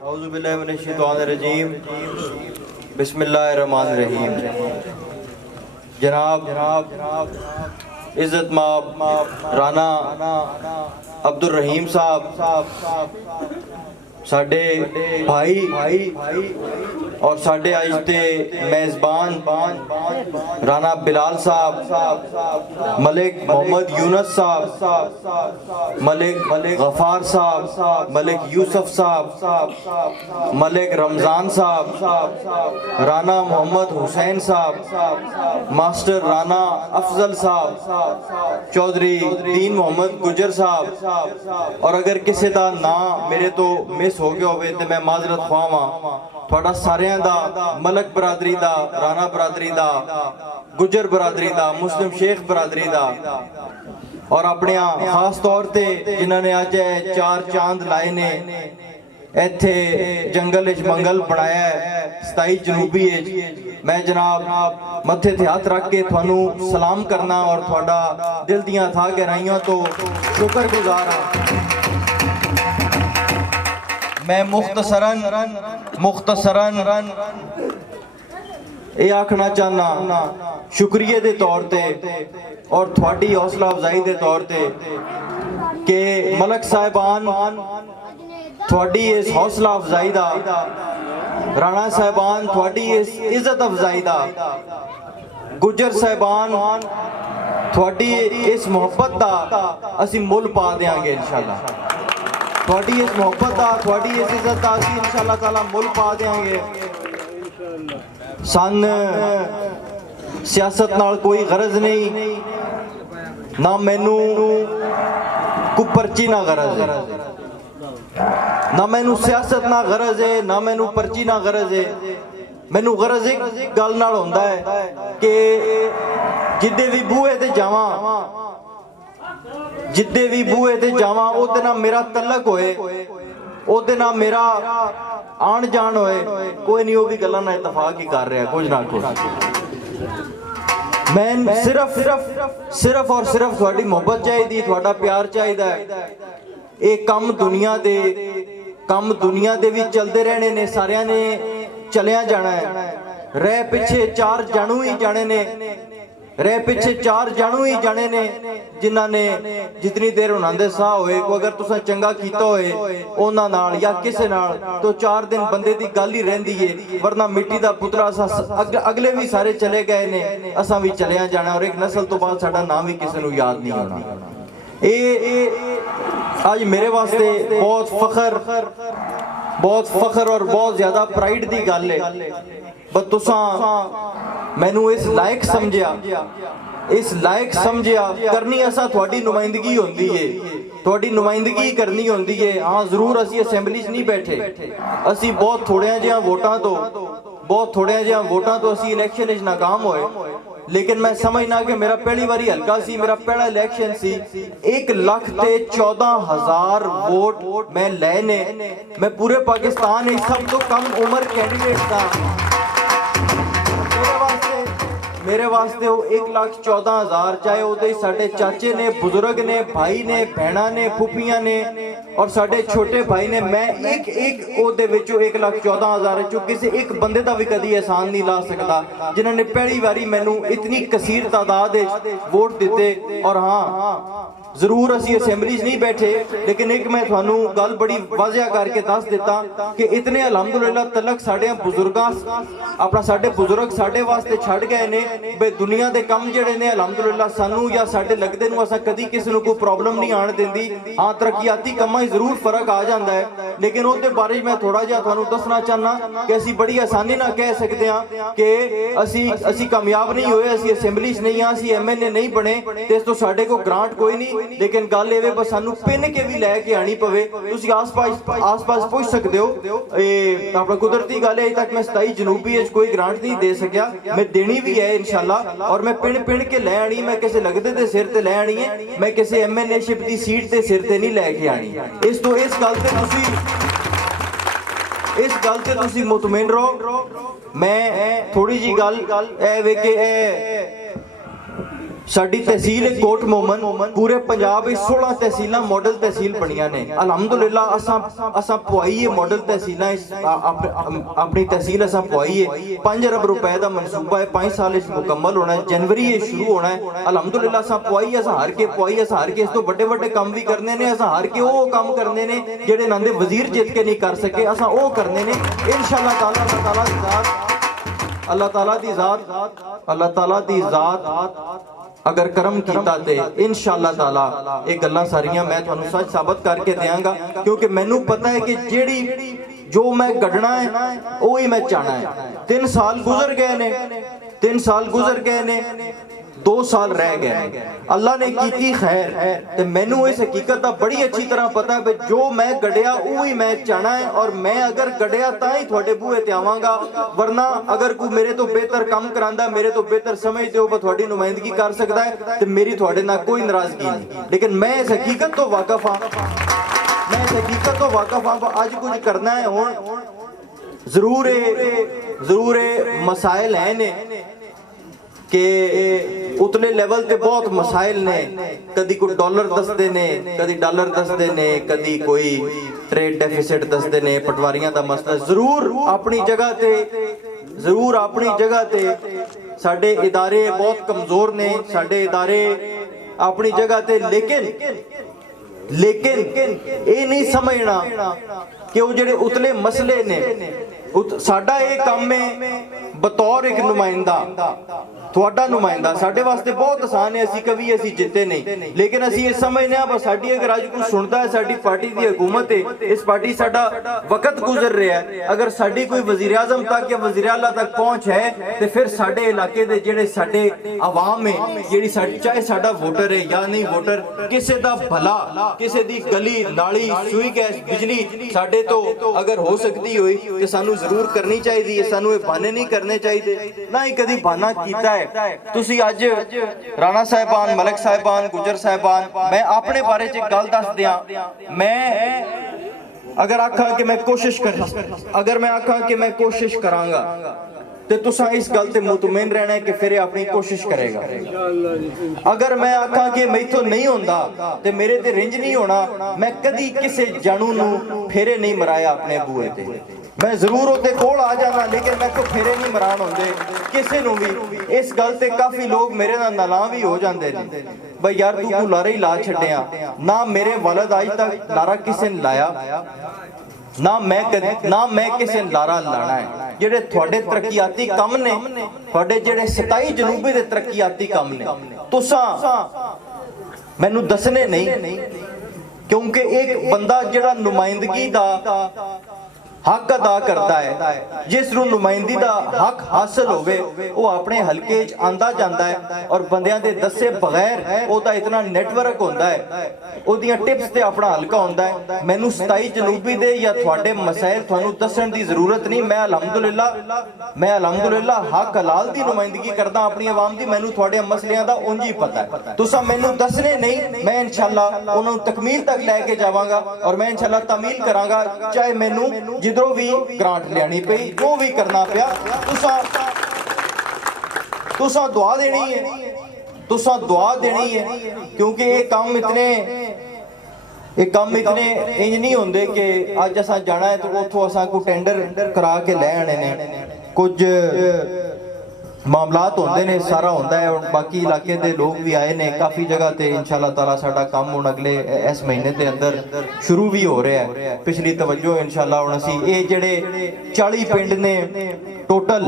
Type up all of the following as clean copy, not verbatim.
औज़ुबिल्लाहिमिनश्शैतानिर्रजीम बिस्मिल्लाहिर्रहमानिर्रहीम। जनाब इज़्ज़त माब राना अब्दुल रहीम साहब साडे भाई और साडे अज दे मेज़बान राना बिलाल साहब, मलिक मोहम्मद यूनुस साहब, मलिक गफ़ार साहब, मलिक यूसुफ साहब, मलिक रमज़ान साहब, राना मोहम्मद हुसैन साहब, मास्टर राना अफजल साहब, चौधरी दीन मोहम्मद गुजर साहब। और अगर किसी का ना मेरे तो मिस हो गया होवे तो मैं माजरत ख्वाह थोड़ा सारियां दा, मलक बरादरी दा, राना बरादरी दा, गुजर बरादरी दा, मुस्लिम शेख बरादरी दा, और अपने खास तौर ते जिन्होंने अज चार चांद लाए ने इत्थे जंगल मंगल बनाया है 27 जनूबी। मैं जनाब मत्थे ते हाथ रख के थानू सलाम करना और थोड़ा दिल दियां था गहराइयों तो शुक्रगुजार हाँ। मैं मुख्तसरन ये आखना चाहना शुक्रिया के तौर ते और थोड़ी हौसला अफजाई के तौर ते कि मलक साहिबान थोड़ी इस हौसला अफजाई दा, राणा साहिबान थोड़ी इस इज्जत अफजाई दा, गुजर साहिबान थोड़ी इस मुहब्बत दा असी मुल पा देंगे इंशाअल्लाह। थोड़ी इस मुहब्बत का, थोड़ी इस इज्जत का असी इंशाअल्लाह ताला मुल पा देंगे। सन सियासत नाल कोई गरज नहीं, ना मैनू को पर्ची ना गरज है, ना मैनू सियासत ना गरज है, ना मैनू पर्ची ना गरज है। मैनू गरज एक गल नाल होंदा है कि जिद्दे भी बूहे ते जावां, जिद्दे भी बूहे ते जावां ओदे नाल मेरा तलक होए, ओदे नाल मेरा आन जान होए। कोई नहीं, वो भी गल्लां नाल इतफाक ही कर रहा है कुछ ना कुछ। मैं सिर्फ और सिर्फ थोड़ी मोहब्बत चाहिए, थोड़ा प्यार चाहिए। ये कम दुनिया दे भी चलते रहने ने, सारिया ने चलिया जाना है। रह पिछे चार जानू ही जाने ने, रह पिछे चार जानू ही जाने ने जिन्हों ने जितनी देर उन्होंने साह होए को अगर तुसा चंगा कीता होए उन्हां नाल या किसे नाल तो 4 दिन बंदे दी गल ही रहिंदी है। वरना मिट्टी दा पुतला अगले भी सारे चले गए ने, असां भी चलिया जाना और एक नस्ल तो बाद साडा नाम भी किसी नूं याद नहीं होना। आज मेरे वास्ते बहुत फखर और बहुत ज्यादा प्राइड दी गल है। बस तुसा मैनू इस लायक समझिया करनी असा थोड़ी नुमाइंदगी होंदी है, थोड़ी नुमाइंदगी करनी होंदी है। हाँ जरूर असी असैंबली च नहीं बैठे, असी बहुत थोड़िया जिहा वोटां तो असी इलैक्शन च नाकाम होए। लेकिन मैं समझना कि मेरा पहली बारी हल्का सी, मेरा पहला इलेक्शन सी, 1,14,000 वोट मैं लेने, मैं पूरे पाकिस्तान में सब तो कम उम्र कैंडिडेट था। मेरे वास्ते वो 1,14,000 चाहे वो साडे चाचे ने, बुजुर्ग ने, भाई ने, भैणा ने, फुफियां ने और साडे छोटे भाई ने, मैं एक ओदे विचों 1,14,000 चो किसी एक बंदे का भी कभी एहसान नहीं ला सकता जिन्होंने पहली बारी मैनू इतनी कसीर तादाद वोट दिते। और हाँ जरूर असी असैंबली नहीं बैठे, लेकिन एक मैं थानू गल बड़ी वाजिया करके दस दिता कि इतने अलहमदुलिल्लाह तलक साडे बुजुर्गां अपना साडे बुजुर्ग साडे वास्ते छड़ गए ने बे दुनिया दे कम जेड़े ने अलहमदुलिल्लाह सानू या साडे लगदे नू असां कदी किसी नू कोई प्रॉब्लम नहीं आण दिंदी। हाँ तरक्याती कमां ही जरूर फर्क आ जांदा है, लेकिन उहदे बारे मैं थोड़ा जिहा थानू दसना चाहना कि असी बड़ी आसानी नाल कह सकदे हां कि असी कामयाब नहीं होए, असी असैंबली च नहीं हां, असी MLA नहीं बने ते इस तो साडे को ग्रांट कोई नहीं। लेकिन गल ये बस सानू पिन के भी लैके आनी पवे। तुसी आस पास पुछ सकते हो, अपना कुदरती गल है तक मैं 27 जनूबी कोई ग्रांट नहीं दे सकिया, मैं देनी भी है इंशाल्लाह। और मैं पिन के लै आनी, मैं किसी लगदे दे सिर ते लै आनी है, मैं किसी MLAशिप की सीट के सिर ते नहीं लैके आनी। इस तो इस गल ते तुसी मुतमईन रहो। मैं थोड़ी जी गल साडी तहसील कोट मोमन पूरे पंजाब 16 तहसीलां मॉडल तहसील बनिया ने। अलहमदुलिल्लाह असा पुआई है मॉडल तहसीलां अपनी तहसील असा पुआई है। 5 अरब रुपए का मनसूबा है, 5 साल मुकम्मल होना है, जनवरी शुरू होना है। अलहमदुलिल्लाह असा पुआई असा हार के पुआई असा हार के इस तो बड़े बड़े काम भी करने ने। असा हार के वो काम करने ने जेडे नांदे वजीर जित के नहीं कर सके, असा वो करने ने इंशाअल्लाह ताला। अल्लाह ताला दी जात अगर करम कीता ते इंशाअल्लाह ताला ये गल्लां सारियां मैं तुहानू सच साबित करके देंगा, क्योंकि मैनू पता है कि जेड़ी जो मैं गढ़ना है वो ही मैं चाहना है। 3 साल गुजर गए ने, 2 साल रह गए। अल्लाह ने की खैर ते मैनू इस हकीकत का बड़ी अच्छी तरह पता है जो मैं गढ़िया वो ही मैं चाहना है। और मैं अगर गढ़िया ता ही थोड़े बूहे ते आवांगा, वरना अगर कोई मेरे तो बेहतर काम करांदा, मेरे तो बेहतर समझते हो थोड़ी नुमाइंदगी कर सकता है तो मेरी थोड़े नाल कोई नाराजगी नहीं। लेकिन मैं इस हकीकत तो वाकफ हाँ, अज कुछ करना है हुण जरूर मसाइल है ने कि उतले लेवल ते बहुत मसाइल ने। कदी कोई डॉलर दसदे ने, कदी डॉलर दसदे ने, कदी कोई ट्रेड डेफिसिट दसदे ने, पटवारियां दा मसला जरूर अपनी जगह ते साडे इदारे बहुत कमजोर ने, साडे इदारे अपनी जगह ते। लेकिन ये नहीं समझना कि वो जेडे उतले मसले ने साडा ये काम है बतौर एक नुमाइंदा थोड़ा नुमाइंदा साडे वास्ते बहुत आसान है। असी कभी असी जिते नहीं, लेकिन असी ये समझने पर साडी अगर अज कोई सुनता है साडी पार्टी की हुकूमत है, इस पार्टी साडा वक्त गुजर रहा है, अगर साडी कोई वजीर आजम तक या वजीर आला तक पहुंच है तो फिर साडे इलाके दे जेडे साडे आवाम है, जेडी साडी चाहे साडा वोटर है या नहीं वोटर, किसी दा भला, किसी दी गली नाली सुई गैस बिजली साडे तो अगर हो सकती हुई तो सानू जरूर करनी चाहिए। सानू ये बहाने नहीं करने चाहिए, ना ही कभी बहाना कीता है। तुसी अज राणा साहिबान, मलिक साहिबान, गुजर साहिबान, मैं अपने बारे च गल दस दियां। मैं अगर आखा कि मैं कोशिश करांगा तो तुसा इस गल ते मुतमईन रहना है कि फिर अपनी कोशिश करेगा। अगर मैं आखा कि मैथों नहीं होंदा ते मेरे ते रिंज नहीं होना, मैं कदी किसी जानू नू फेरे नहीं मराया अपने बूए ते। मैं जरूर उहदे कोल आ जाना, लेकिन मैं को फेरे नहीं मरान होंदे किसी नू भी। इस गल ते काफी लोग मेरे नाल नालां भी हो जांदे ने, भाई यार तू लारा ही ला छड्डिया। ना मेरे वालिद अज तक लारा किसी ने लाया, ना मैं किसी ने लारा लाना है। जेडे थोड़े तरक्याती कम ने, थोड़े जेडे 27 जनूबी दे तरक्याती कम ने, तुसा मैनू दसने नहीं, क्योंकि एक बंदा जेड़ा नुमाइंदगी दा हक अदा करता है, जिस नूं नुमाइंदगी दा हक हासिल होवे वो अपने हलके च आंदा जांदा है। और बंदियां दे दसे बगैर ओदा इतना नेटवर्क होंदा है, ओदियां टिप्स ते अपना हलका होंदा है। मैनू 27 जनूबी दे या थोड़े मसाइल थानू दसण दी जरूरत नहीं। मैं अलहमदुलिल्लाह हक हलाल दी नुमाइंदगी करदा अपनी आवाम दी। मैनू थोड़े मसलियां दा उंज ही पता है, तुसा मैनू दसने नहीं। मैं इंशाअल्लाह उन्होंने तकमील तक लैके जावांगा और मैं इंशाअल्लाह तामील करांगा, चाहे मैनू जिधरों भी ग्रांट लियानी पई, जो भी करना पिया। तुसा दुआ देनी है, क्योंकि ये काम इतने इंज नहीं होंदे कि अज असां जाना है तो उथों असां को टेंडर करा के ले आने ने। कुछ मामलात होंदे ने, सारा होंदा है। और बाकी इलाके दे लोग भी आए ने काफ़ी जगह ते। इंशाअल्लाह ताला साडा काम हुण अगले इस महीने के अंदर शुरू भी हो रहा है। पिछली तवज्जो इंशाअल्लाह हुण असीं ये जेडे 40 पिंड ने टोटल,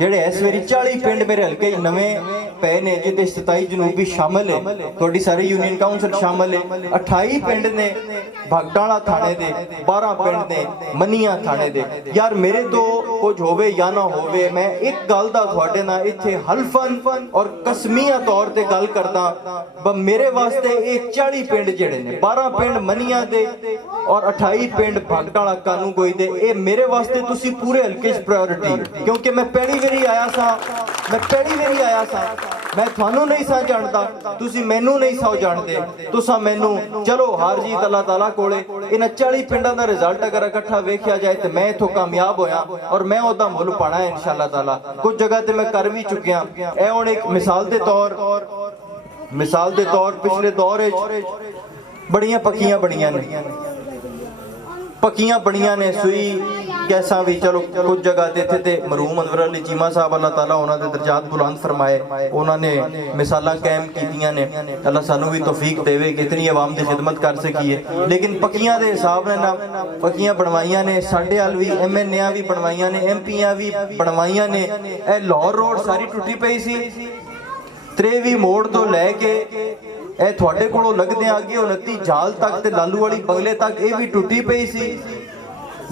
जेडे इस वारी 40 पिंड मेरे हल्के नवे पे ने, जिहदे 27 जनूबी शामिल है, थोड़ी सारी यूनियन काउंसिल शामिल है। 28 पिंड ने भगटाला थाने दे, 12 पिंड ने मनिया थाने दे। यार मेरे तो कुछ होवे या ना होवे, मैं एक गल दा तुहाडे नाल इत्थे हल्फन और कसमिया तौर ते गल करदा, मेरे वास्ते ये 40 पिंड जेडे ने, 12 पिंड मनिया दे और 28 पिंड भगटाला कानूगोई दे, ये मेरे वास्ते तुसी पूरे हल्के च प्रायोरिटी। क्योंकि मैं पहली बारी आया सा, मैं थानू नहीं सा जानता, तुसी मैनू नहीं सा जानते। तुसा मैनू चलो हार जीत अल्लाह ताला कोले। इन 40 पिंडां दा रिजल्ट अगर इकट्ठा वेखिया जाए तो मैं इथों कामयाब होया और मैं ओदा मुल पाना है इंशाअल्लाह ताला। कुछ जगह ते मैं कर भी चुकिया। ए हुण एक मिसाल दे तौर मिसाल के तौर पिछले दौर बड़ियां पक्कियां बनियां ने, पक्कियां बनियां ने सूई गैसा भी। चलो कुछ जगह ते इत्थे ते मरहूम अनवर अली चीमा साहब अल्लाह ताला उन्हां दे दर्जात बुलंद फरमाए, उन्होंने मिसालां कायम कीतियां ने। अल्लाह सानू भी तौफीक देवे कि इतनी आवाम की खिदमत कर सकीए। लेकिन पक्कियां दे हिसाब ने ना पक्कियां बनवाइयां ने, साडे अल भी MNA भी बनवाइयां ने, MP भी बनवाइयां ने। ए लाहौर रोड सारी टुटी पई सी, त्रेवी मोड़ तो लैके ਇਹ ਤੁਹਾਡੇ ਕੋਲੋਂ ਲੱਗਦੇ ਅੱਗੇ 29 ਜਾਲ ਤੱਕ ਤੇ ਲਾਲੂ ਵਾਲੀ ਬੰਗਲੇ ਤੱਕ ਇਹ ਵੀ ਟੁੱਟੀ ਪਈ ਸੀ।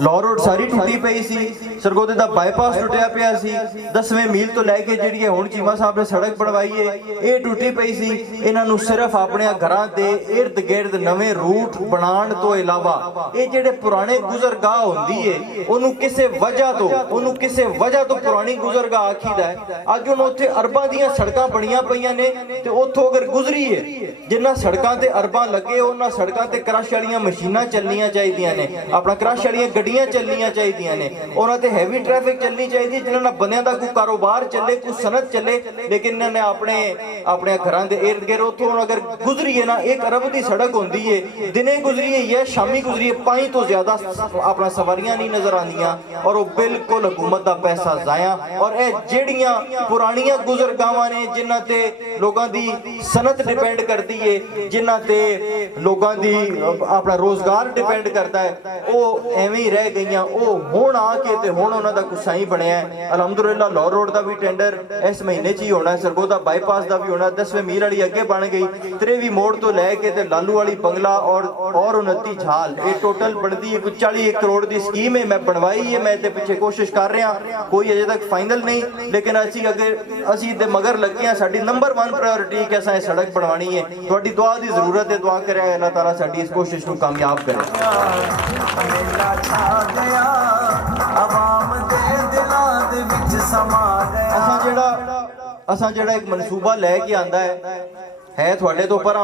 ਲਾਹੌਰ ਰੋਡ ਸਾਰੀ ਟੁੱਟੀ ਪਈ ਸੀ, ਸਰਗੋਦੇ ਦਾ ਬਾਈਪਾਸ ਟੁੱਟਿਆ ਪਿਆ ਸੀ। 10ਵੇਂ ਮੀਲ ਤੋਂ ਲੈ ਕੇ ਜਿਹੜੀ ਹੁਣ ਚੀਮਾ ਸਾਹਿਬ ਨੇ ਸੜਕ ਬਣਵਾਈ ਏ ਇਹ ਟੁੱਟੀ ਪਈ ਸੀ। ਇਹਨਾਂ ਨੂੰ ਸਿਰਫ ਆਪਣੇ ਘਰਾਂ ਦੇ ਇਰਦ ਗਿਰਦ ਨਵੇਂ ਰੂਟ ਬਣਾਉਣ ਤੋਂ ਇਲਾਵਾ ਇਹ ਜਿਹੜੇ ਪੁਰਾਣੇ ਗੁਜ਼ਰਗਾਹ ਹੁੰਦੀ ਏ ਉਹਨੂੰ ਕਿਸੇ ਵਜ੍ਹਾ ਤੋਂ ਪੁਰਾਣੀ ਗੁਜ਼ਰਗਾਹ ਆਖੀਦਾ ਹੈ। ਅੱਜ ਹੁਣ ਉੱਥੇ ਅਰਬਾਂ ਦੀਆਂ ਸੜਕਾਂ ਬਣੀਆਂ ਪਈਆਂ ਨੇ ਤੇ ਉੱਥੋਂ ਅਗਰ ਗੁਜ਼ਰੀਏ ਜਿੰਨਾ ਸੜਕਾਂ ਤੇ ਅਰਬਾਂ ਲੱਗੇ ਉਹਨਾਂ ਸੜਕਾਂ ਤੇ ਕ੍ਰਸ਼ ਵਾਲੀਆਂ ਮਸ਼ੀਨਾਂ ਚੱਲਣੀਆਂ ਚਾਹੀਦੀਆਂ ਨੇ, ਆਪਣਾ ਕ੍ਰਸ਼ ਵਾਲੀਆਂ ਗੱਡੀਆਂ ਚੱਲਣੀਆਂ ਚਾਹੀਦੀਆਂ ਨੇ, ਉਹਨਾਂ ਤੇ ਹੈਵੀ ਟ੍ਰੈਫਿਕ ਚੱਲਣੀ ਚਾਹੀਦੀ ਜਿਨ੍ਹਾਂ ਨਾਲ ਬੰਦਿਆਂ ਦਾ ਕੋਈ ਕਾਰੋਬਾਰ ਚੱਲੇ, ਕੋਈ ਸਨਅਤ ਚੱਲੇ। ਲੇਕਿਨ ਇਹਨਾਂ ਨੇ ਆਪਣੇ ਘਰਾਂ ਦੇ ਇਰਦ ਗਿਰਦ ਉੱਥੋਂ ਅਗਰ ਗੁਜ਼ਰੀਏ ਨਾ 1 ਅਰਬ ਦੀ ਸੜਕ ਹੁੰਦੀ ਏ, ਦਿਨੇ ਗੁਜ਼ਰੀਏ ਜਾਂ ਸ਼ਾਮੀ ਗੁਜ਼ਰੀਏ 5 ਤੋਂ ਜ਼ਿਆਦਾ ਆਪਣਾ ਸਵਾਰੀਆਂ ਨਹੀਂ ਨਜ਼ਰ ਆਉਂਦੀਆਂ ਔਰ ਉਹ ਬਿਲਕੁਲ ਹਕੂਮਤ ਦਾ ਪੈਸਾ ਜ਼ਾਇਆ। ਔਰ ਇਹ ਜਿਹੜੀਆਂ ਪੁਰਾਣੀਆਂ ਗੁਜ਼ਰਗਾਵਾਂ ਨੇ ਜਿਨ੍ਹਾਂ ਤੇ ਲੋਕਾਂ ਦੀ ਸਨਅਤ ਡਿਪੈਂਡ ਕਰਦੀ ਏ, ਜਿਨ੍ਹਾਂ ਤੇ ਲੋਕਾਂ ਦੀ ਆਪਣਾ ਰੋਜ਼ਗਾਰ ਡਿਪੈਂਡ ਕਰਦਾ ਹੈ, ਉਹ ਐਵੇਂ रह गई। ਹੁਣ ਆ ਕੇ ਤੇ ਹੁਣ ਉਹਨਾਂ ਦਾ ਗੁੱਸਾ ਹੀ ਬਣਿਆ। ਅਲਹਮਦੁਲਿਲਾ ਲਾਹੌਰ ਰੋਡ ਦਾ ਵੀ ਟੈਂਡਰ ਇਸ ਮਹੀਨੇ 'ਚ ਹੀ ਹੋਣਾ, ਸਰਗੋਦਾ ਬਾਈਪਾਸ ਦਾ ਵੀ ਹੋਣਾ, 10ਵੇਂ ਮੀਲ ਵਾਲੀ ਅੱਗੇ ਬਣ ਗਈ, 23 ਮੋੜ ਤੋਂ ਲੈ ਕੇ ਤੇ ਲਾਲੂ ਵਾਲੀ ਬੰਗਲਾ ਔਰ 29 ਝਾਲ ਇਹ ਟੋਟਲ ਬਣਦੀ ਹੈ ਕੋਈ 40 ਕਰੋੜ ਦੀ ਸਕੀਮ ਹੈ। ਮੈਂ ਬਣਵਾਈ ਹੈ, ਮੈਂ ਤੇ ਪਿੱਛੇ ਕੋਸ਼ਿਸ਼ ਕਰ ਰਿਹਾ, ਕੋਈ ਅਜੇ ਤੱਕ ਫਾਈਨਲ ਨਹੀਂ। ਲੇਕਿਨ ਅਸੀਂ ਦੇ ਮਗਰ ਲੱਗੇ ਹਾਂ, ਸਾਡੀ ਨੰਬਰ 1 ਪ੍ਰਾਇੋਰਟੀ ਕਿ ਅਸਾਂ ਇਹ ਸੜਕ ਬਣਵਾਉਣੀ ਹੈ। ਤੁਹਾਡੀ ਦੁਆ ਦੀ ਜ਼ਰੂਰਤ ਹੈ, ਦੁਆ ਕਰਿਆ ਅੱਲਾਹ ਤਾਲਾ ਸਾਡੀ ਇਸ ਕੋਸ਼ਿਸ਼ ਨੂੰ ਕਾਮਯਾਬ ਕਰੇ। असा जेड़ा एक मनसूबा लैके आंदा है थोड़े तो पर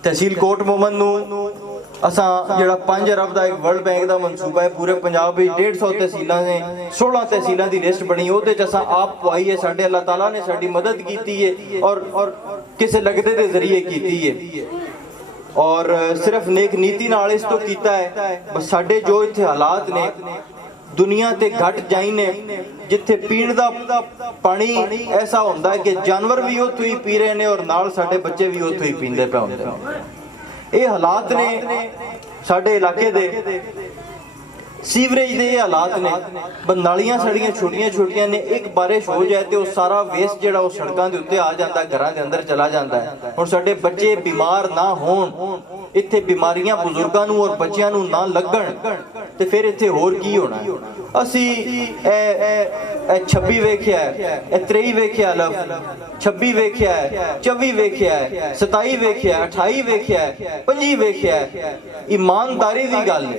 तहसील कोट मोहम्मद नूं असा जेड़ा 5 अरब का एक वर्ल्ड बैंक का मनसूबा है पूरे पंजाब में 150 तहसीलों ने 16 तहसीलों की लिस्ट बनी वो असा आप पवाई है। साडे अल्लाह ताला ने साडी मदद की है और किसी लगदे के जरिए की है और सिर्फ नेक नीति नाल इस तो कीता है। बस साडे जो इत्थे हालात ने दुनिया ते घट जाई ने जिथे पीण दा पानी ऐसा होंदा है कि जानवर भी उत्थों ही पी रहे ने और नाल साडे बच्चे भी उत्थों ही पींदे पे होंदे। ये हालात ने साडे इलाके दे सीवरेज के हालात ने, नालियां साड़ियां छोटियां छोटियां ने, एक बारिश हो जाए तो सारा वेस्ट जिहड़ा वो सड़कों के उत्ते आ जाता है, घरां दे अंदर चला जाता है। हुण साडे बच्चे बीमार ना होण, इत्थे बीमारियां बुजुर्गां नूं और बच्चियां नूं ना लगण ते फिर इत्थे होर की होना। असी 26 वेख्या है, 23 वेख्या, 26 वेख्या है, 24 वेख्या है, 27 वेख्या है, 28 वेख्या है, 25 वेख्या है। ईमानदारी दी गल है,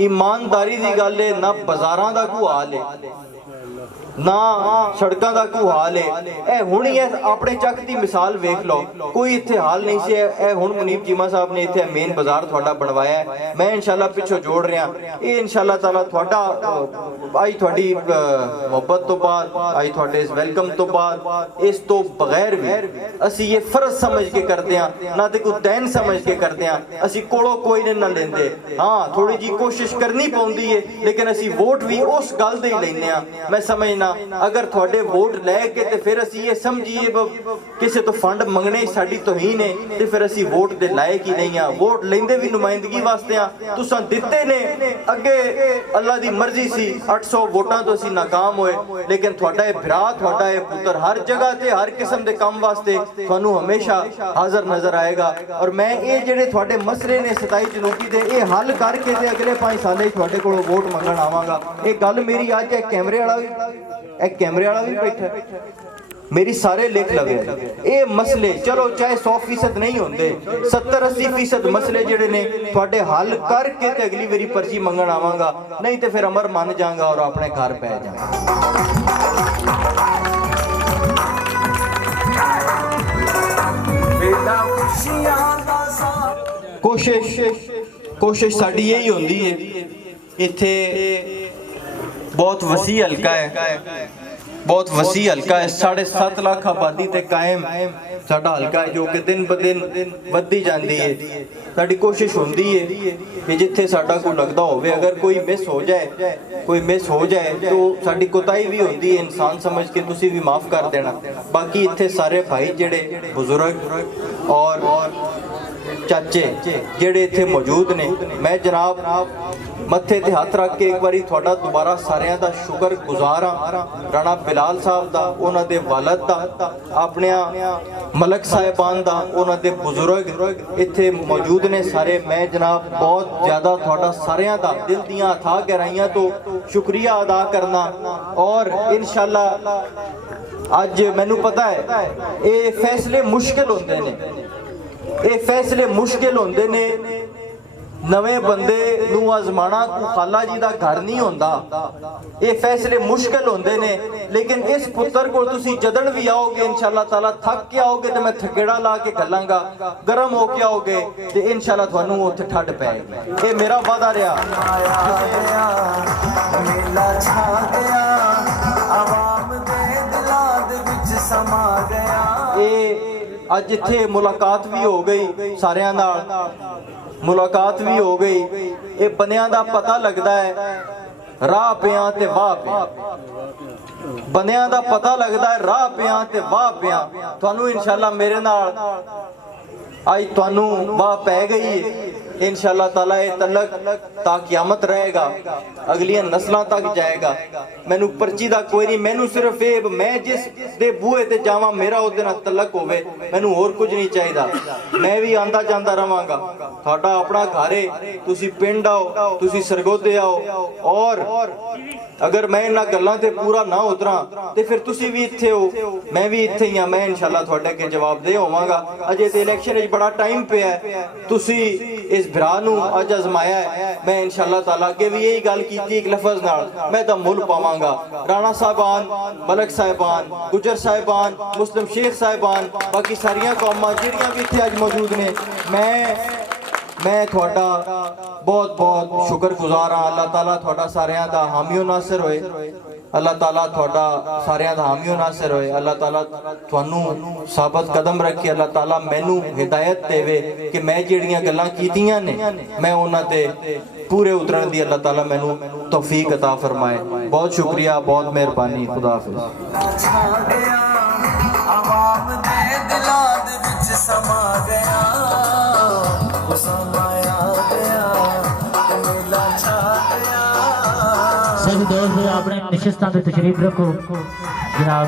ईमानदारी दी गल है। ना बाजारां दा कोई हाल है ना सड़कों का कोई हाल है। हुण ही अपने चक की मिसाल वेख लो, कोई इत्थे हाल नहीं से। हुण मुनीब चीमा साहब ने इत्थे मेन बाजार थोड़ा बनवाया है, मैं इंशाल्लाह पिछों जोड़ रहा। ये इंशाल्लाह ताला थोड़ा आई थोड़ी मुहब्बत तो बाद, आई थोड़े इस वेलकम तो बाद, इस तो बगैर भी असी ये फर्ज समझ के करते हैं, ना तो कोई दैन समझ के करते हैं। असी कोलों कोई ना लेंदे, हाँ थोड़ी जी कोशिश करनी पौंदी है, लेकिन असी वोट भी उस गल दे ही लेने आ। मैं समझना अगर थोड़े वोट लैके ते फिर असी ये समझिए किसी तो फंड मंगने साडी तौहीन है ते फिर असी वोट दे लायक ही नहीं आ। वोट लेंदे भी नुमाइंदगी वास्ते आ, तुसां दिते ने अगे अल्लाह दी मर्जी सी 800 वोटां तो असी नाकाम होए, लेकिन थोड़ा ये भरा थोड़ा ये पुत्र हर जगह ते हर किस्म के काम वास्ते थानू हमेशा हाजिर नजर आएगा। और मैं ये जेडे थोड़े मसले ने 27 जनवरी दे ये हल करके ते अगले 5 साल थोड़े कोलों वोट मंगण आवांगा। ये गल मेरी अज है कैमरे वाला एक कैमरे वाला भी बैठा, मेरी सारे लिख लवे। ये मसले चलो चाहे 100% नहीं होंगे, 70-80% मसले जेडे ने थोड़े हल करके ते अगली बारी पर्ची मंगण आवांगा, नहीं तो फिर अमर मान जाऊंगा और अपने घर पै जाऊंगा। कोशिश साडी यही होंदी है। इत्थे बहुत वसी हल्का है, बहुत वसी हल्का है, 7.5 लाख आबादी ते कायम साडा हल्का है, जो कि दिन ब दिन वधदी जांदी है। साडी कोशिश होंदी है कि जिथे साडा कोई लगदा होवे, अगर कोई मिस हो जाए तो साडी कोताही भी होंदी है, इंसान समझ के तुसी भी माफ़ कर देना। बाकी इत्थे सारे भाई जेड़े बुजुर्ग और चाचे जेड़े इत्थे मौजूद ने, मैं जनाब मत्थे ते हथ रख के एक बारी थोड़ा दोबारा सारियां दा शुक्र गुजार हाँ। राणा बिलाल साहब दा, उन्हां दे वालद दा, अपने मलक साहिबान दा, उन्हां दे बुजुर्ग इत्थे मौजूद ने सारे। मैं जनाब बहुत ज़्यादा थोड़ा सारियां दा दिल दियां अथाह गहराइयां तो शुक्रिया अदा करना। और इंशाअल्लाह अज मैनू पता है ये फैसले मुश्किल होंदे ने, ये फैसले मुश्किल होंदे ने। नवे बंदे नूं आजमाना कोई खाला जी दा घर नहीं होंदा, ये फैसले मुश्किल होंदे ने। लेकिन इस पुत्र को तुसी जदन भी आओगे इंशाअल्लाह ताला, थक के आओगे तो मैं थकेड़ा ला के घलांगा, गर्म हो के आओगे तो इंशाअल्लाह तुहानू उत्थे ठंड पैगी। ये मेरा वादा रहा। अज इत्थे मुलाकात भी हो गई, सारियां नाल मुलाकात भी हो गई। ये बनिया दा पता लगता है राह पिया ते वाह पिया, बनिया दा पता लगता है राह पिया ते वाह पिया। तुहानू इंशाअल्लाह मेरे नाल आज तुहानू वाह पै गई है इंशाअल्लाह ताला। ये तलक ता क़यामत रहेगा, अगलियां नस्लां तक जाएगा। मैनू पर्ची दा कोई नहीं, मैनू सिर्फ ये मैं जिस दे बूहे ते जावां मेरा उहदे नाल तलक होवे, मैनू होर कुछ नहीं चाहिदा। मैं भी आंदा जांदा रवांगा, तुहाडा अपना घर है, तुसी पिंड आओ, तुसी सरगोदे आओ। और अगर मैं इन्हां गल्लां ते पूरा ना उतरा ते फिर तुसी भी इत्थे हो, मैं भी इत्थे ही हां। मैं इंशाअल्लाह तुहाडे अगे जवाबदेह होवांगा। अजे ते इलैक्शन विच बड़ा टाइम पिया है, तुसी इस भरा नू अज आजमाया है। मैं इंशाअल्लाह ताला अगे भी यही गल कीती एक लफज नाल, मैं दा मुल पावांगा। राणा साहिबान, मलक साहिबान, गुजर साहिबान, मुस्लिम शेख साहिबान, बाकी सारियां कौमां जिहड़ियां भी इत्थे अज मौजूद ने, मैं थोड़ा बहुत बहुत शुक्रगुजार हाँ। अल्लाह ताला थोड़ा सारियां दा हामियो नासिर होए, अल्लाह ताला थोड़ा सारियां दा हामियो नासिर होए। अल्लाह ताला तुहानू साबत कदम रखे, अल्लाह ताला मैनू हिदायत देवे कि मैं जिहड़ियां गल्लां कीतियां ने मैं उन्हां ते पूरे उतरन दी अल्लाह ताला मैनू तौफीक अता फरमाए। बहुत शुक्रिया, बहुत मेहरबानी, खुदा हाफिज़। सभी दोस्त अपने निशिस्तां ते तशरीफ रखो जनाब।